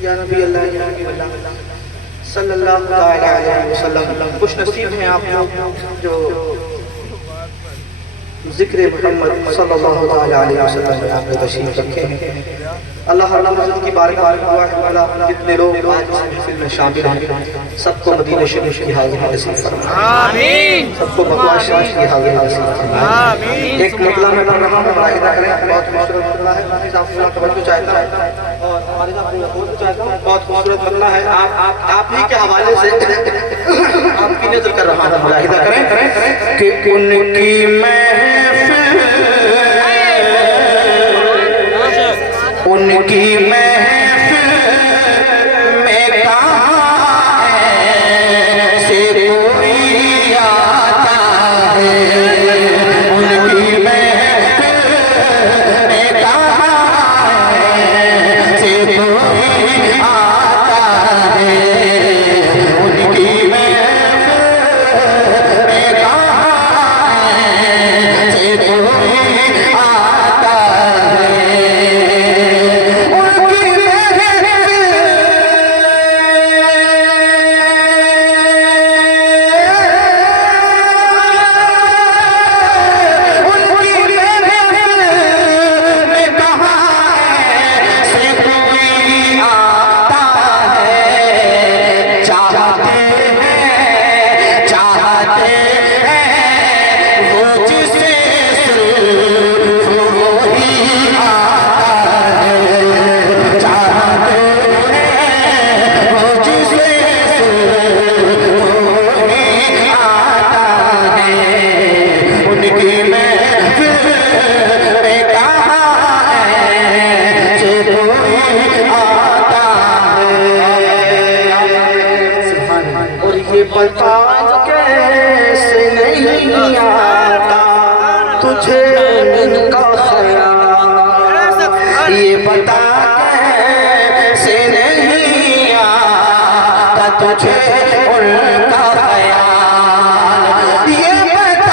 या नबी अल्लाह या नबी अल्लाह सल्लल्लाहु अलैहि वसल्लम। खुश नसीब हैं आप लोग जो ज़िक्र मोहम्मद सल्लल्लाहु अलैहि वसल्लम में आपने तशरीफ़ रखे हैं। अल्लाह हज़रत की बारगाह में दुआ है अल्लाह जितने लोग आज इस महफिल में शामिल हैं सबको मदीना शरीफ की हाज़िरी नसीब फरमाए। आमीन। सबको मक्का शरीफ की हाज़िरी नसीब फरमाए। आमीन। एक मतला में पढ़ रहा हूं, मुलाहिज़ा करें, बहुत खूबसूरत मतला है। हाफ़िज़ आपको तवज्जो चाहता है और हमारे साथ बोलना चाहता हूं। बहुत खूबसूरत मतला है। आप ही के हवाले से आपकी नज़र कर रहा हूं, मुलाहिज़ा करें कि उनकी उनकी महफिल में कहाँ ऐसे कोई आता है। उनकी महफिल में कहाँ ऐसे कोई आता है। उनकी महफिल में कहाँ ऐसे कोई आता है। पता कैसे नहीं आता तुझे उनका ख्याल। ये पता कैसे नहीं आता तुझे उनका ख्याल। ये पता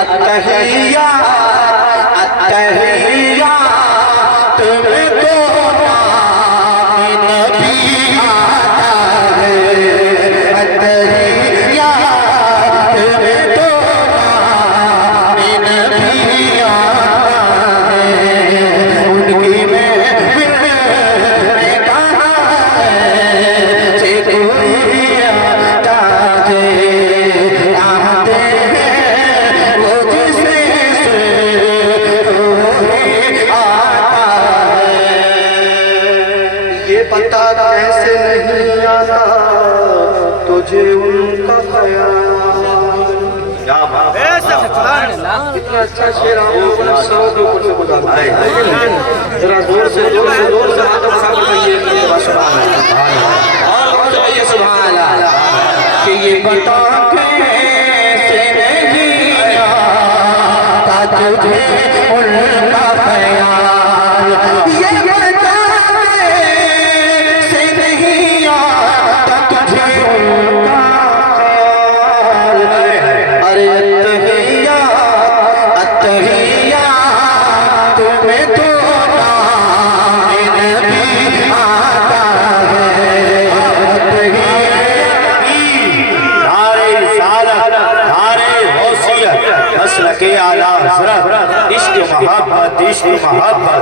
अत्तहिया अत्तहिया तुम्हें तो नबी आता है। अत्तहिया तुम्हें तो नबी आता है। उनकी महफिल में कहाँ ऐसे कोई आता है। पता कैसे नहीं आता तुझे उनका ख्याल। कितना अच्छा शेर आपने सौ के ऊपर से बोला है। जरा जोर से हाथ उठा कर कहिए सुभान अल्लाह कि ये पता कैसे नहीं आता तुझे उनका ख्याल। ये मोहब्बत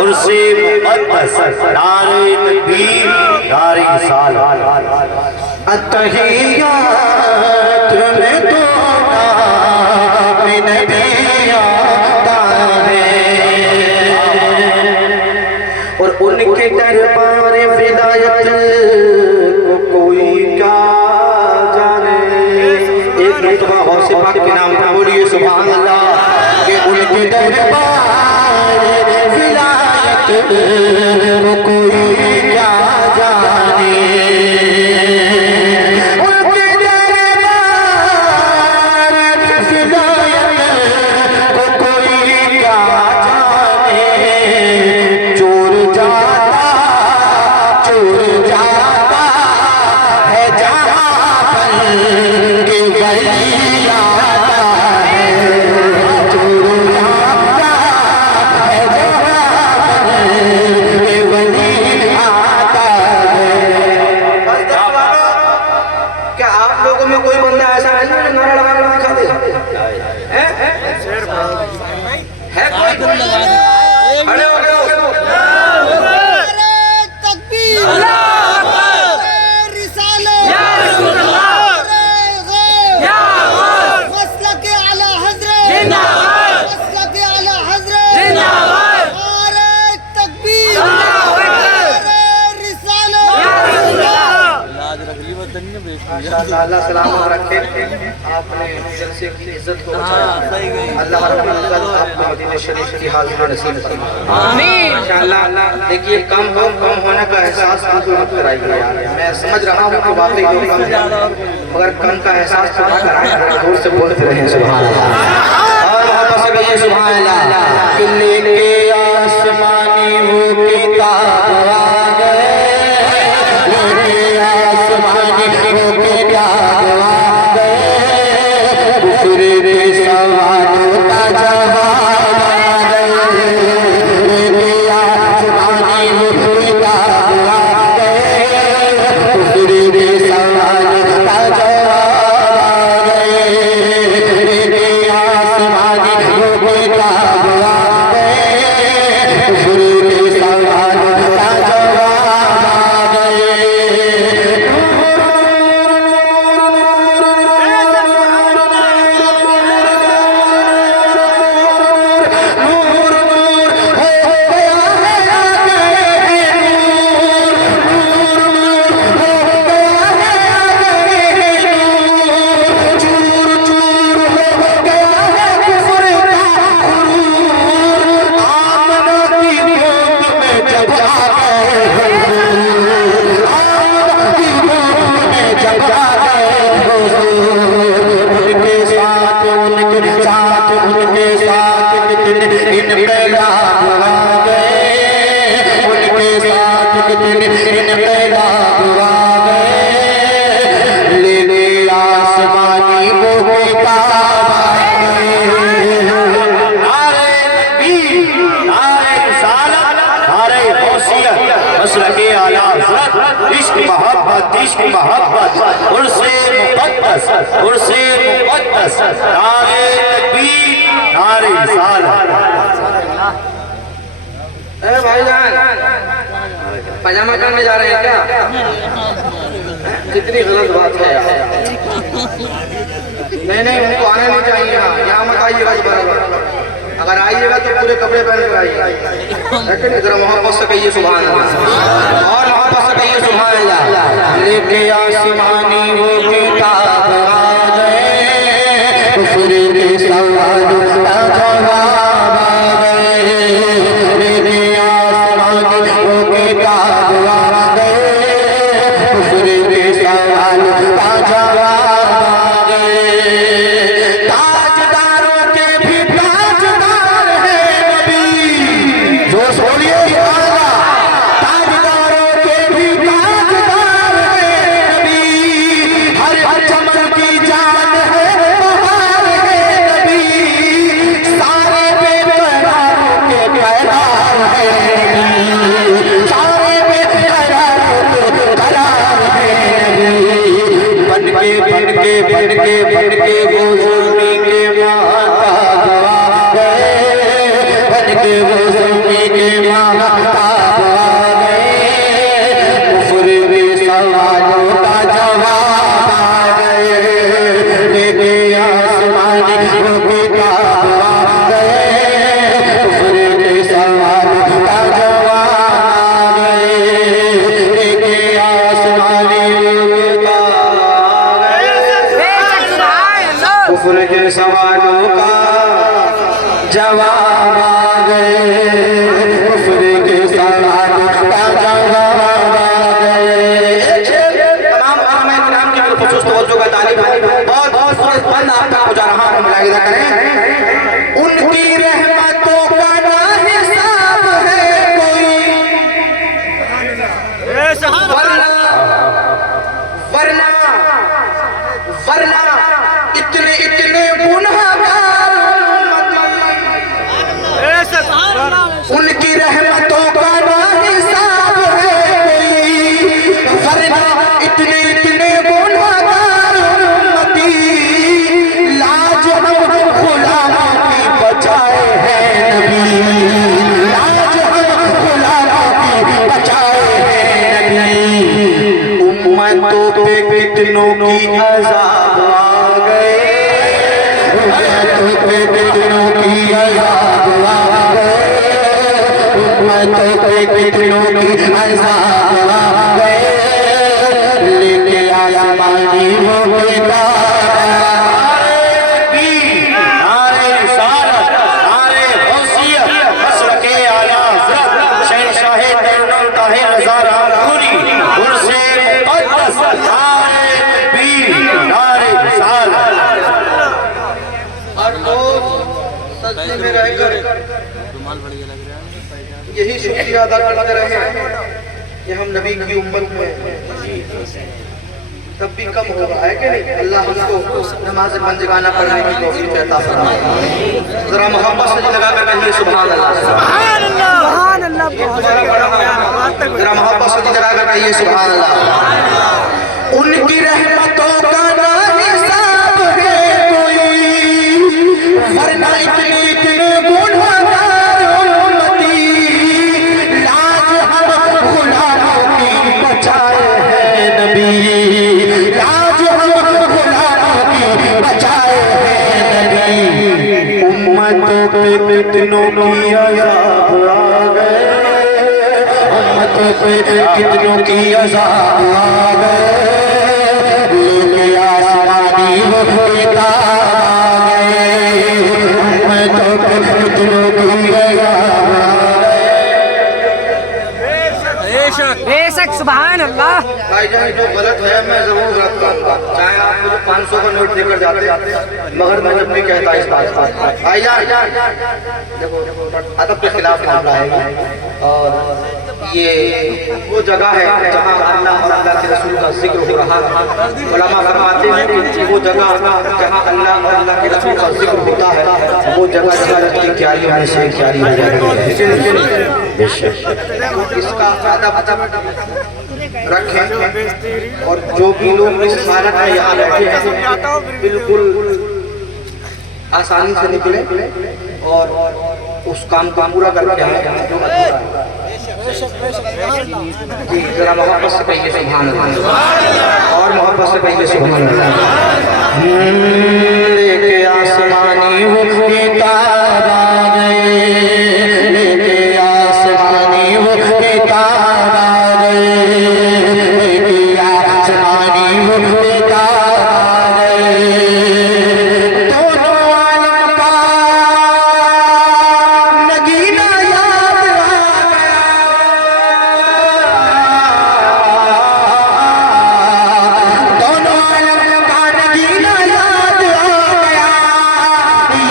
उर्से मुक़द्दस नारे तकबीर नारे रिसालत। अत्तहियात में तो नाम नबी आता है और उनके दरबार विलायत को कोई क्या जाने। एक मरतबा गौसे पाक के नाम पर बोलिए सुभान अल्लाह कि उनके दरबार कोई क्या जाने। उनके दरबार विलायत को कोई क्या जाने। जो अल्लाह सलामत रखे, आपने जलसे की इज्जत को बचाया, अल्लाह रब्बुल इज्जत आपको मदीना शरीफ की हाज़िरी नसीब फरमाए आमीन इंशाअल्लाह। देखिए कम होने का एहसास बिल्कुल मत कराइए यार, मैं समझ रहा हूँ कि वाकई लोग कम हैं, मगर कम का एहसास तो ना कराएं, जोर से बोलते रहें सुभान अल्लाह और मोहब्बत से कहिए सुभान अल्लाह। कि लेके आसमानी वो किताब आ गए, लेके आसमानी वो किताब आ गए, कुफर के सवालों का जवाब आ गए, लेके आसमानी वो किताब आ गए, कुफर के सवालों का जवाब आ गए, लेके आसमानी वो किताब आ गए, कुफर के सवालों का जवाब आ गए। इश्क मोहब्बत उर्से मुक़द्दस नारे तकबीर नारे रिसालत। ए भाईजान पजामा पहनने जा रहे हैं क्या? कितनी गलत बात है यार। नहीं उनको आना नहीं चाहिए, यहाँ मत आइएगा बराबर, अगर आइएगा तो पूरे कपड़े पहन कर आइएगा। जरा मोहब्बत से कहिए सुभान अल्लाह और मोहब्बत से कहिए सुभान अल्लाह। लेके आसमानी वो किताब आ गए, कुफर के सवालों का जवाब आ गए, लेके आसमानी वो किताब आ गए, कुफर के सवालों का जवाब आ गए। ताजदारों के भी ताजदार है नबी, जो बोलिए ताजदारों के भी ताजदार है नबी, हर चमन की जान है बहार है नबी, सारे बेकरारों के करार है नबी, सारे बेकरारों के करार है नबी। बन के वो ज़ुल्मी के महताब आ गए, बन के वो ज़ुल्मी के महताब आ गए, कुफ्र के सवालों का जवाब आ गए, लेके आसमानी वो किताब आ गए, कुफ्र के सवालों का जवाब आ गए, लेके आसमानी वो किताब कुफ्र के सवालों का जवाब आ गए, कुफ्र के सवालों का जवाब आ गए। तमाम उलमा इकराम की बिलखुसूस तवज्जो का तालिब बहुत सूरत बंद आप तक पहुंचा रहा हूं, मुलाहिजा करें। उनकी रहमतों का ना हिसाब है कोई, वरना इतने गुनहगार उनकी रहमतों का ना हिसाब है कोई, वरना इतने गुनहगार उम्मती, लाज हम गुलामों की बचाए हैं नबी, लाज हम गुलामों की बचाए हैं नबी। उम्मतों पे कितनों की अज़ाब आ गए, उम्मतों पे कितनों की अज़ाब आ गए, उम्मतों पे कितनों की अज़ाब आ गए, लेके आसमानी वो यही शुक्रिया अदा करते रहे कि हम नबी की उम्मत में, तब भी कम होगा, है कि नहीं? अल्लाह हमको नमाज पंजगाना पढ़ने की तौफीक अता फरमाए। जरा मोहब्बत से लगा कर कहिए सुभान अल्लाह, सुभान अल्लाह, सुभान अल्लाह। जरा मोहब्बत से लगा कर कहिए सुभान अल्लाह। उनकी रहमतों का ना हिसाब है कोई, वरना इतने इतने गुनहगार उम्मती, लाज हम गुनाहों की बचाए हैं नबी, लाज हम गुनाहों की बचाए हैं नबी। उम्मतों पे कितनों की अज़ाब आ गए, उम्मतों पे कितनों की अज़ाब आ गए, लेके आसमानी वो किताब आ गए, उम्मतों पे कितनों की अज़ाब आ गए। बेशक सुभान अल्लाह। भाईजान जो गलत है मैं जरूर रद्द करूंगा, चाहे आप मुझे 500 का नोट देकर जाते, मगर मैं जब भी कहता इस बात का भाईजान देखो अदब के खिलाफ मामला है। और ये वो जगह है जहाँ अल्लाह और अल्लाह के रसूल का जिक्र हो रहा है। उलमा फरमाते हैं कि वो जगह जहाँ अल्लाह और अल्लाह के रसूल का जिक्र होता है, वो जगह जन्नत की क्यारियों में से क्यारी हो जाती है। इसका अदब रखें, और जो भी लोग इस हालत में यहाँ बैठे हैं बिल्कुल आसानी से निकले और उस काम को पूरा करके आए जो अधूरा है। जरा मोहब्बत से कहिए सुभान अल्लाह, और मोहब्बत से कहिए सुभान अल्लाह। लेके आसमानी वो किताब आ गए, लेके आसमानी वो किताब आ गए, लेके आसमानी वो किताब आ गए। दोनों आलम का नगीना याद आ गया, दोनों आलम का नगीना याद आ गया,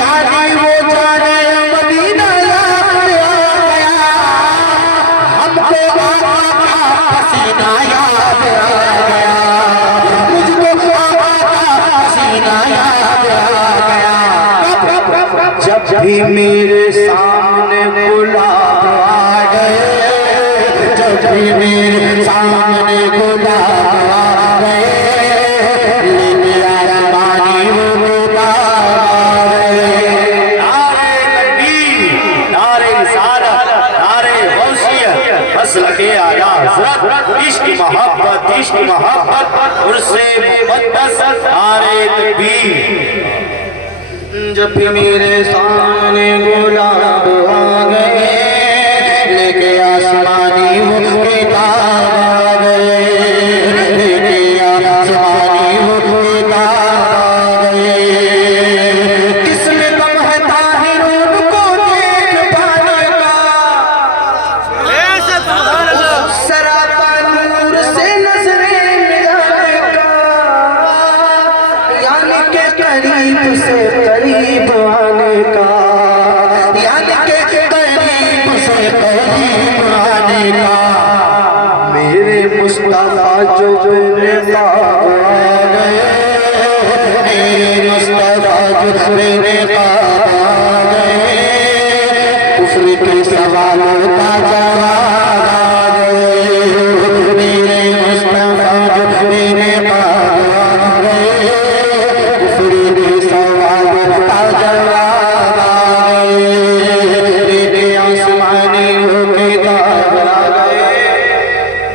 यानी वो जाने मदीना याद आ गया, हमको आका का पसीना याद आ गया, मुझको आका का पसीना याद आ गया। जब भी मेरे सामने गुलाब आ गए, जब भी मेरे सामने गुलाब आ गए, लेके आसमानी वो गुलाब आ गए। नारे तकबीर, नारे रिसालत, नारे गौसियत, मसलके आला हज़रत, इश्क मोहब्बत उर्से मुक़द्दस, नारे तकबीर। जब भी मेरे सामने गुलाब आ गए, लेके आसमानी वो किताब आ गए, लेके आसमानी वो किताब आ गए। किसने गम है ताहिर उनको देख पाने का, सरापा नूर से नजरें मिलाने का, यानी के करीब से करीब आने का, यानी के करीब से करीब आने का। मेरे मुस्तफा जो मेरे पास आ गए, मेरे मुस्तफा जो मेरे पास आ गए, कुफ्र के सवालों का जवाब आ गए, मेरे मुस्तफा जो मेरे पास आ गए, कुफ्र के सवालों का जवाब आ गए, लेके आसमानी वो किताब आ गए।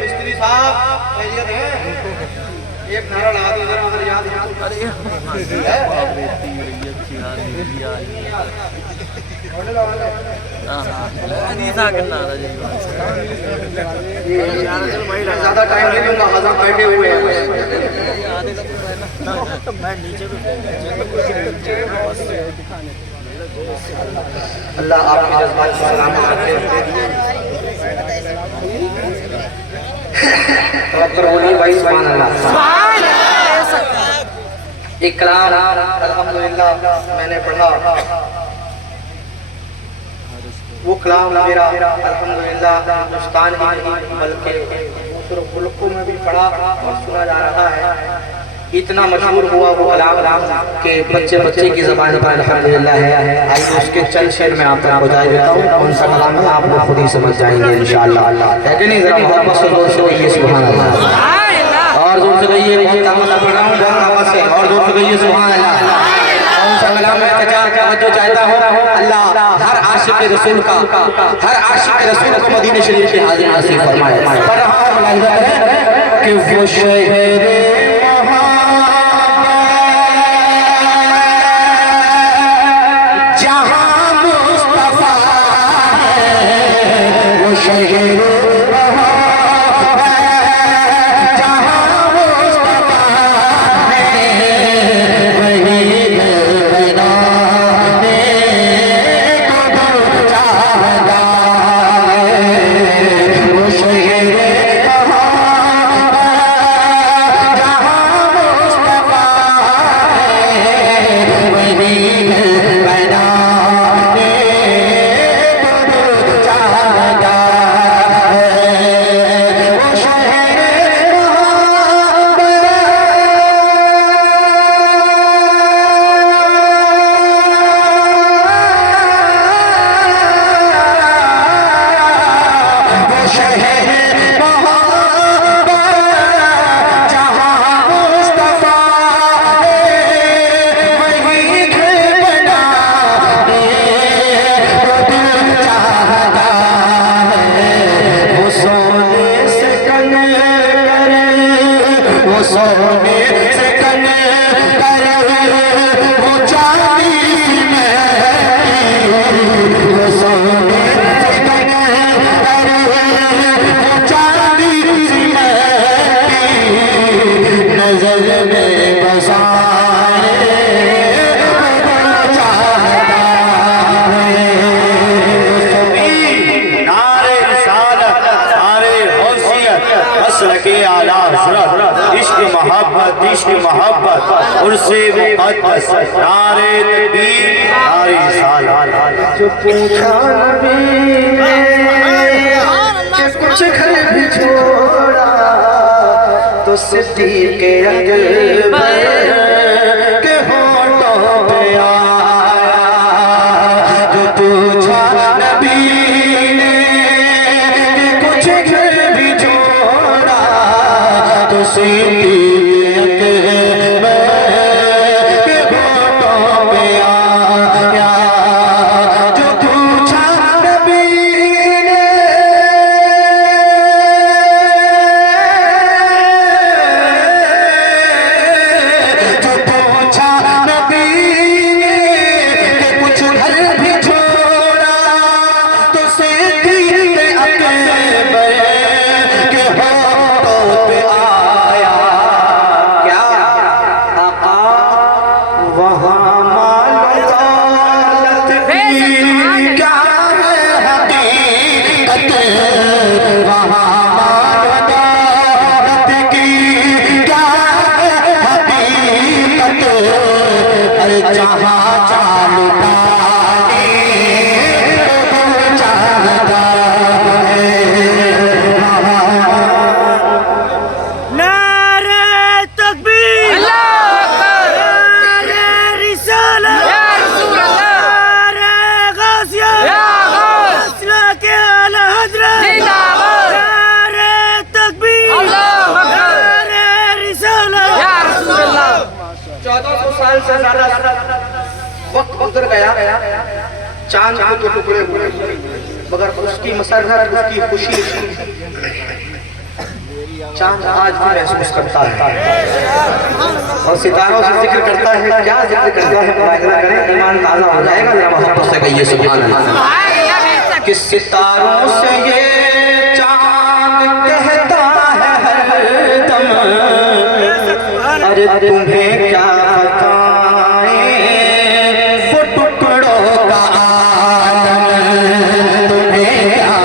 मिस्त्री साहब खैरियत है? एक नारा लगा दो जरा, अगर याद है ज्यादा टाइम नहीं लूंगा, हज़रत बैठे हुए हैं। अल्लाह आपके जज्बात को सलामत रखे। बोलिए भाई सुभान अल्लाह। एक कलाम अल्हम्दुलिल्लाह मैंने पढ़ा, वो कलाम मेरा अल्हम्दुलिल्लाह हिंदुस्तान ही नहीं बल्कि दूसरे मुल्कों में भी पढ़ा और सुना जा रहा है। इतना मशहूर हुआ वो कलाम के बच्चे बच्चे की ज़बान पर अल्हम्दुलिल्लाह है। आइए उसके चंद शेर में आप तक पहुँचा देता हूँ। कौन सा कलाम है आप लोग खुद ही समझ जाएंगे इंशाअल्लाह। है कि नहीं? ज़रा मोहब्बत से जोर से कहिए सुभान अल्लाह, और जोर से कहिए बहुत ताकत पढ़ रहा हूँ, बहुत मोहब्बत से और जोर से कहिए सुभान अल्लाह। कौन सा कलाम है चाचा? जो चाहता हूँ अल्लाह हर आशिक रसूल का, हर आशिक रसूल को मदीने शरीफ के हाजिर नसीब फरमाए। पढ़ रहा हूँ कि वो शहर मोहब्बत उर्से मुक़द्दस नारे तकबीर नारे रिसालत। जो पूछा नबी ने कि कुछ घर भी छोड़ा तो सिद्दीक़ अकबर के होठों पे आया। जो पूछा नबी ने कि कुछ घर भी छोड़ा तो सिद्दीक़ वक्त गुजर गया, चांद को तो टुकड़े हुए मगर उसकी मसरत उसकी खुशी चांद आज भी महसूस करता है और सितारों से जिक्र करता है। क्या जिक्र करता है? ईमान ताज़ा हो जाएगा। मोहब्बत से कहिए सुभान अल्लाह। कि सितारों से ये चांद कहता है हर दम, अरे तुम